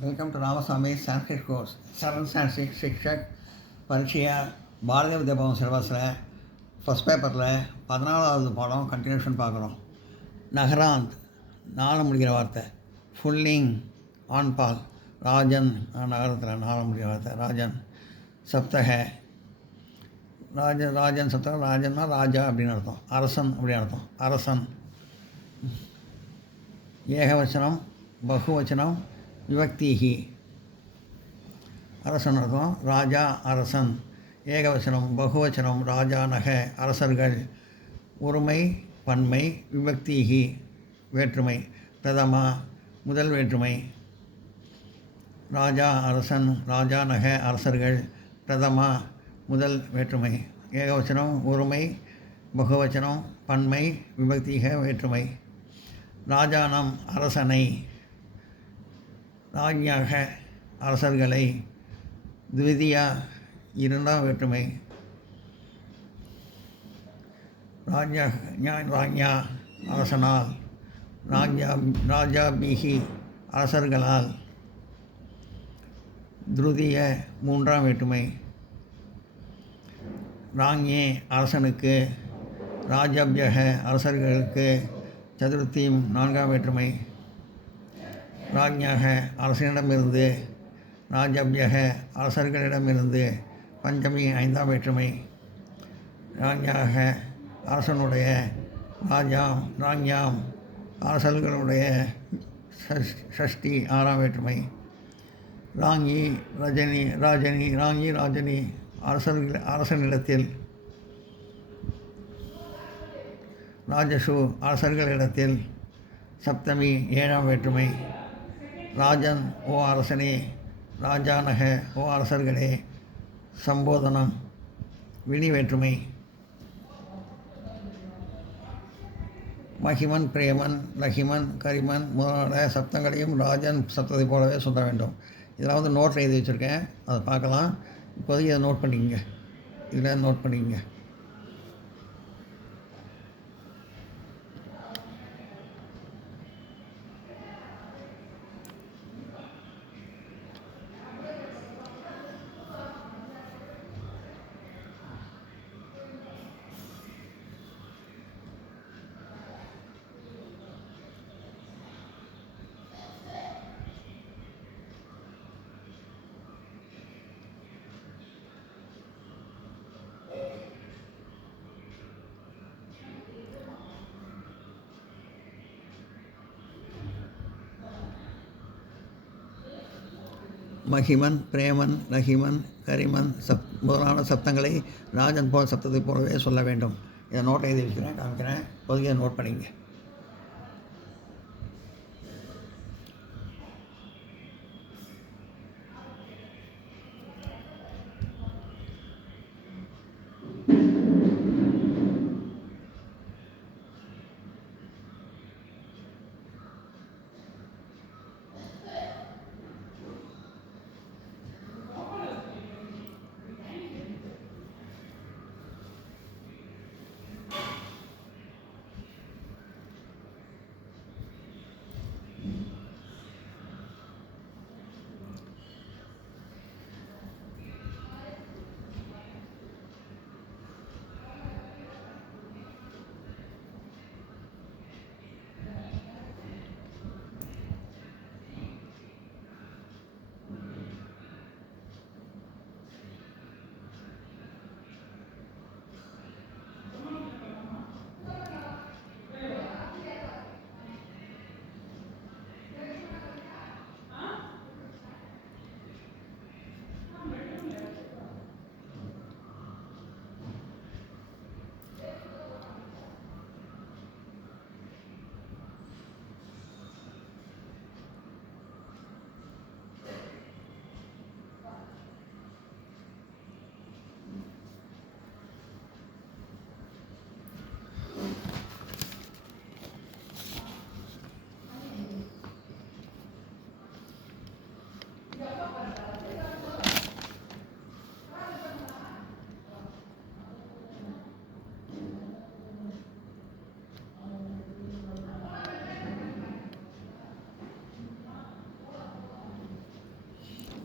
Welcome to Ramasamy Sanskrit course. 7th Sanskrit சிக்ஷக் பரீட்சையா பாரதிய வித்யாபவன் சிலபஸில் ஃபஸ்ட் பேப்பரில் 14வது பாடம் கண்டினியூஷன் பார்க்குறோம். நகராந்த் 4 முடிகிற வார்த்தை. ஃபுல்லிங் ஆண்பால். ராஜன் நகரத்தில் 4 முடிகிற வார்த்தை ராஜன். சப்தக ராஜன் சப்தக. ராஜன்னா ராஜா அப்படின்னு அர்த்தம். அரசன் அப்படின்னு அர்த்தம். அரசன். ஏகவச்சனம் பகுவச்சனம் விபக்திஹி. அரசன் அர்த்தம் ராஜா அரசன். ஏகவச்சனம் பகுவச்சனம் ராஜா நக அரசர்கள். ஒருமை பன்மை. விபக்திஹி வேற்றுமை. பிரதமா முதல் வேற்றுமை. ராஜா அரசன் ராஜா நக அரசர்கள். பிரதமா முதல் வேற்றுமை. ஏகவச்சனம் ஒருமை பகுவச்சனம் பன்மை விபக்திக வேற்றுமை. ராஜானம் அரசனை. ராஜ்யாக அரசர்களை. த்விதியா இரண்டாம் வேற்றுமை. ராஜ்யா அரசனால். ராஜாபிகி அரசர்களால். த்ருதிய மூன்றாம் வேற்றுமை. ராங்கே அரசனுக்கு. ராஜாபியக அரசர்களுக்கு. சதுர்த்தியும் நான்காம் வேற்றுமை. ராஜ்யாக அரசனிடமிருந்து. ராஜாபியக அரசர்களிடமிருந்து. பஞ்சமி ஐந்தாம் வேற்றுமை. ராஜ்யாக அரசனுடைய. ராஜ்யாம் அரசர்களுடைய. ஷஷ்டி ஆறாம் வேற்றுமை. ராங்கி ராஜனி அரசனிடத்தில். ராஜசு அரசர்களிடத்தில். சப்தமி ஏழாம் வேற்றுமை. ராஜன் ஓ அரசனே. ராஜானக ஓ அரசர்களே. சம்போதனம் வினி வேற்றுமை. மகிமன் பிரேமன் லகிமன் கரிமன் முதலான சப்தங்களையும் ராஜன் சப்தத்தை போலவே சொல்ல வேண்டும். இதெல்லாம் நோட்டில் எழுதி வச்சுருக்கேன், அதை பார்க்கலாம். இப்போதைக்கு இதை நோட் பண்ணிக்கங்க. இதில் நோட் பண்ணிக்கங்க. மகிமன் பிரேமன் லகிமன் கரிமன் முதலான சப்தங்களை ராஜன் போல் சப்தத்தை போலவே சொல்ல வேண்டும். இதை நோட்டை எழுதி வச்சுக்கிறேன், காமிக்கிறேன். இப்போதைக்கு இதை நோட் பண்ணிங்க.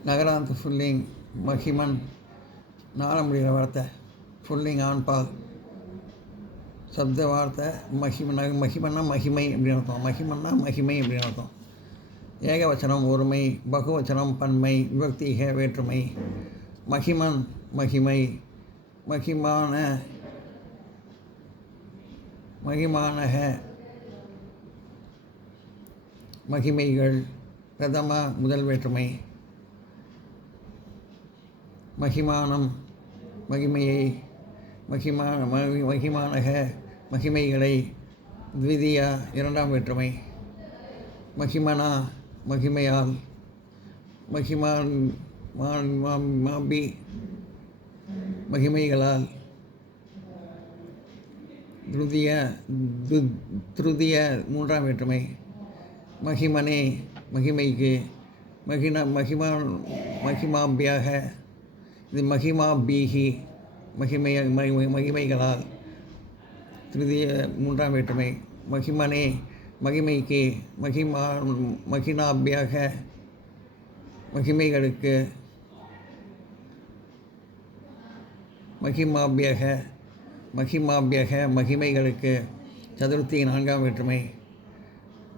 நகராந்த் ஃபுல்லிங் மகிமன் நாள முடிகிற வார்த்தை. ஃபுல்லிங் ஆண்பால் சப்த வார்த்தை. மகிமன்னா மகிமை அப்படின்னு அர்த்தம். மகிமன்னா மகிமை அப்படின்னு அர்த்தம். ஏகவச்சனம் ஒருமை, பகுவச்சனம் பன்மை, விபக்திக வேற்றுமை. மகிமன் மகிமை, மகிமான மகிமானக மகிமைகள். பிரதம முதல் வேற்றுமை. மகிமானம் மகிமையை, மகிமானக மகிமைகளை. த்விதியா இரண்டாம் வேற்றுமை. மகிமனா மகிமையால். மாபி மகிமைகளால். திருதிய மூன்றாம் வேற்றுமை. மகிமனே மகிமைக்கு. மகிமாபியாக. இது மகிமாபீகி மகிமைகளால். திருதிய மூன்றாம் வேற்றுமை. மகிமனே மகிமைக்கு. மகினாபியாக மகிமைகளுக்கு. மகிமாபியக மகிமைகளுக்கு. சதுர்த்தி நான்காம் வேற்றுமை.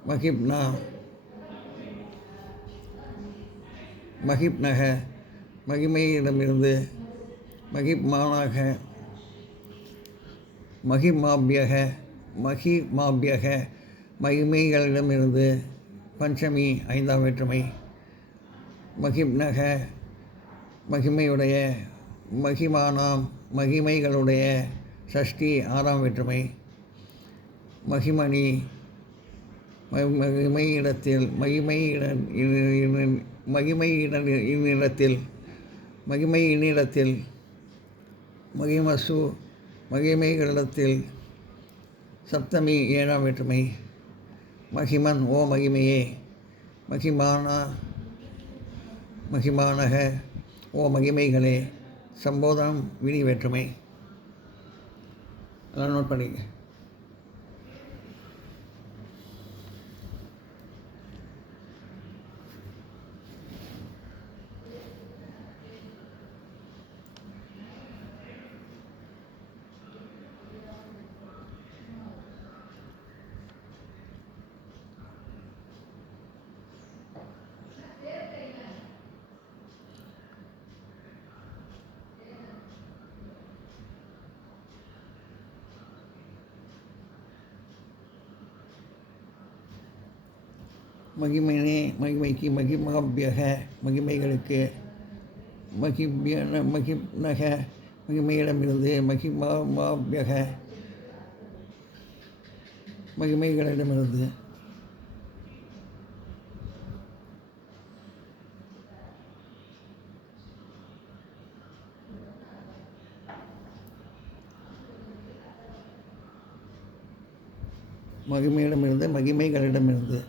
மகிப்னா மகிப்னக மகிமையிடமிருந்து. மகிமானாக மகிமாபியக மகிமைகளிடமிருந்து. பஞ்சமி ஐந்தாம் வேற்றுமை. மகிப்னக மகிமையுடைய. மகிமானாம் மகிமைகளுடைய. ஷஷ்டி ஆறாம் வேற்றுமை. மகிமணி மகிமையிடத்தில். மகிமையினிடத்தில். மகிமசு மகிமைகளிடத்தில். சப்தமி ஏழாம் வேற்றுமை. மகிமன் ஓ மகிமையே. மகிமானக ஓ மகிமைகளே. சம்போதனம் வினி வேற்றுமை. அதெல்லாம் நோட் பண்ணிக்க. மகிமைனே மகிமைக்கு. மகிமாபியக மகிமைகளுக்கு. மகிப்னக மகிமையிடமிருந்து. மகிமாபியக மகிமைகளிடமிருந்து. மகிமைகளிடமிருந்து.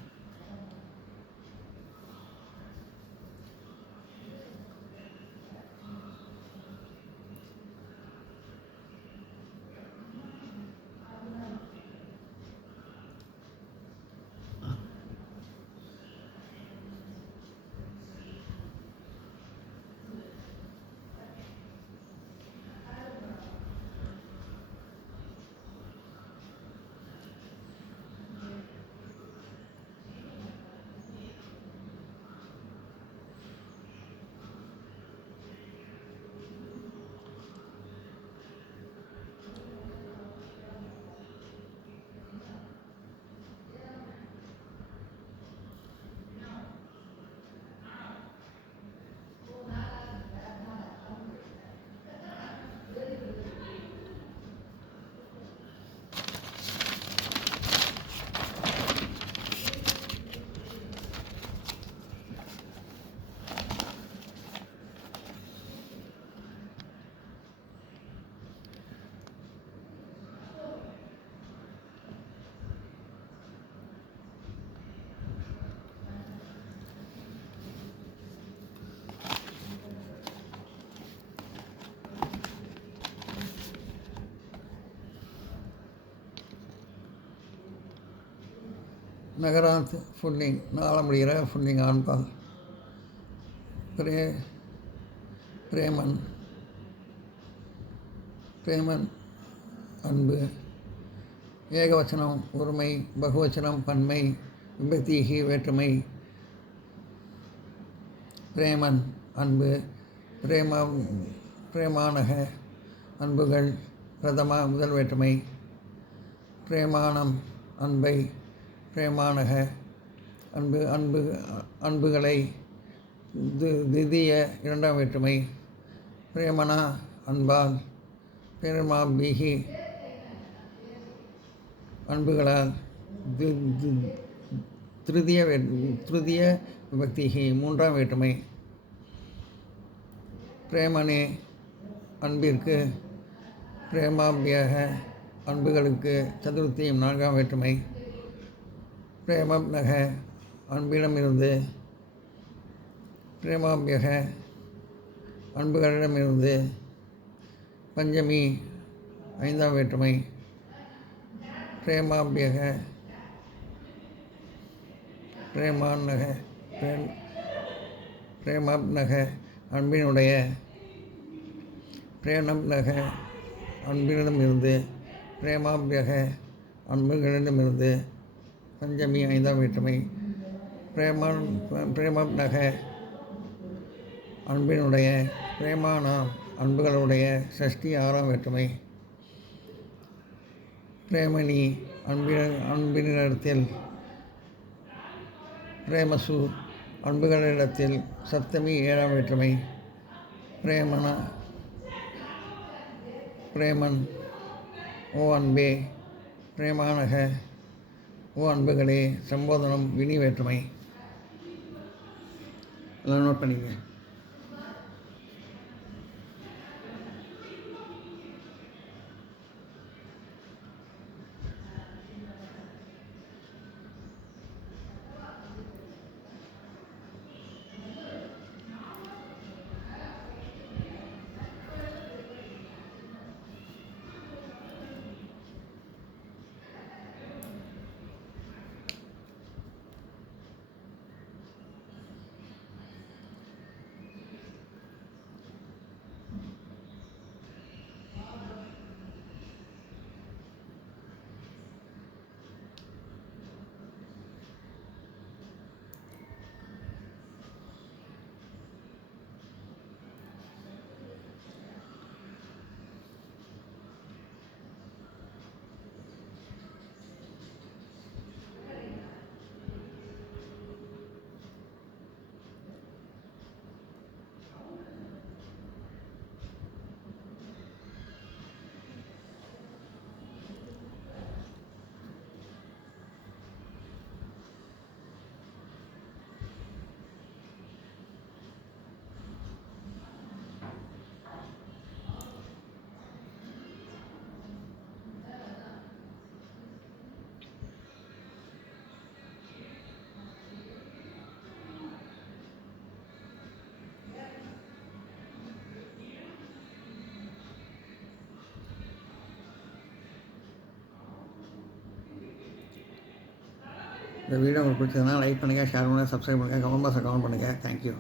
நகராந்த் ஃபுல்லிங் நாள முடிகிற ஃபுல்லிங் ஆண்பால். பிரே பிரேமன் பிரேமன் அன்பு. ஏகவச்சனம் ஒருமை, பகுவச்சனம் பன்மை, விபக்திகி வேற்றுமை. பிரேமன் அன்பு. பிரேமானக அன்புகள், பிரதமா முதல் வேற்றுமை. பிரேமானம் அன்பை, பிரேமானக அன்புகளை, திதிய இரண்டாம் வேற்றுமை. பிரேமனா அன்பால், பிரேமாபிகி அன்புகளால், திருதிய விபக்திகி மூன்றாம் வேற்றுமை. பிரேமனே அன்பிற்கு, பிரேமாபியக அன்புகளுக்கு சதுர்த்தி நான்காம் வேற்றுமை. பிரேமப்னக அன்பிடமிருந்து, பிரேமாபியக அன்புகளிடமிருந்து. பஞ்சமி ஐந்தாம் வேற்றுமை. பிரேமாபியக பிரேமானக பிரேமப்னக அன்பினுடைய, பிரேணப்னக அன்பினிடமிருந்து, பிரேமாபியக அன்புகளிடமிருந்து. பஞ்சமி ஐந்தாம் வேற்றுமை. பிரேமப்னக அன்பினுடைய, பிரேமானா அன்புகளுடைய. சஷ்டி ஆறாம் வேற்றுமை. பிரேமணி அன்பினிடத்தில், பிரேமசு அன்புகளிடத்தில். சப்தமி ஏழாம் வேற்றுமை. பிரேமன் ஓ அன்பே, பிரேமானக ஓ அன்புகளே. சம்போதனம் வினி வேற்றுமை. எல்லாம் நோட் பண்ணிங்க. இந்த வீடியோ உங்களுக்கு பிடிச்சதுன்னா லைக் பண்ணுங்கள், ஷேர் பண்ணுங்கள், சப்ஸ்கிரைப் பண்ணுங்கள், கமெண்ட் பாக்ஸில் கமெண்ட் பண்ணுங்கள். தேங்க்யூ.